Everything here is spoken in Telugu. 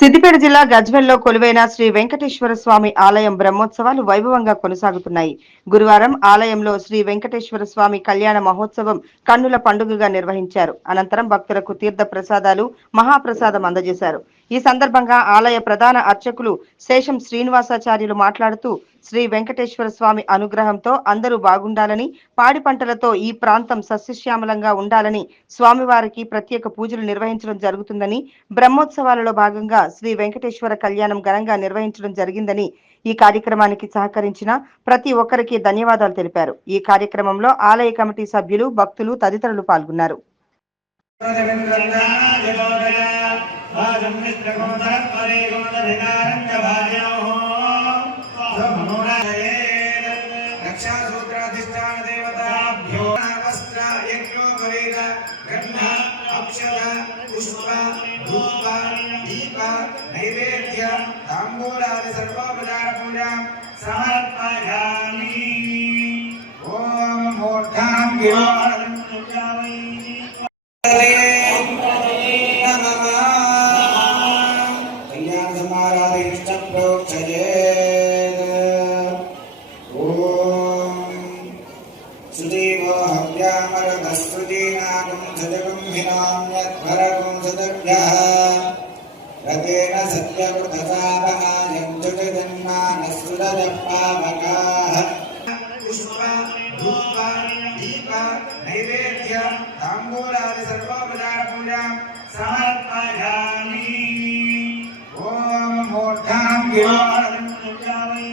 సిద్దిపేట జిల్లా గజ్వెల్లో కొలువైన శ్రీ వెంకటేశ్వర స్వామి ఆలయం బ్రహ్మోత్సవాలు వైభవంగా కొనసాగుతున్నాయి. గురువారం ఆలయంలో శ్రీ వెంకటేశ్వర స్వామి కళ్యాణ మహోత్సవం కన్నుల పండుగగా నిర్వహించారు. అనంతరం భక్తులకు తీర్థ ప్రసాదాలు, మహాప్రసాదం అందజేశారు. ఈ సందర్భంగా ఆలయ ప్రధాన అర్చకులు శేషం శ్రీనివాసాచార్యులు మాట్లాడుతూ శ్రీ వెంకటేశ్వర స్వామి అనుగ్రహంతో అందరూ బాగుండాలని, పాడి పంటలతో ఈ ప్రాంతం సస్యశ్యామలంగా ఉండాలని స్వామివారికి ప్రత్యేక పూజలు నిర్వహించడం జరుగుతుందని, బ్రహ్మోత్సవాలలో భాగంగా శ్రీ వెంకటేశ్వర కళ్యాణం ఘనంగా నిర్వహించడం జరిగిందని, ఈ కార్యక్రమానికి సహకరించిన ప్రతి ఒక్కరికి ధన్యవాదాలు తెలిపారు. ఈ కార్యక్రమంలో ఆలయ కమిటీ సభ్యులు, భక్తులు తదితరులు పాల్గొన్నారు. नैवेद्य तांबूलादि सर्वोपचार पूजा समर्पयामि। ओम मूर्धां गिरोहरं पूजामि। कल्याण समाराधि इष्टं प्रोक्षयेत्। ओम सुदेवो हव्यामरदस्रुतीनागं सदगं हिनाम्यद्भरगं सदभ्यः रतेन सत्यवृतसापहायं जगन्मानसुरजपावकाः पुष्प धूप दीप नैवेद्य तांबूलादि सर्वोपचार पूजा समर्पयामि। ओम मूर्धां गिरोहरं पूजामि।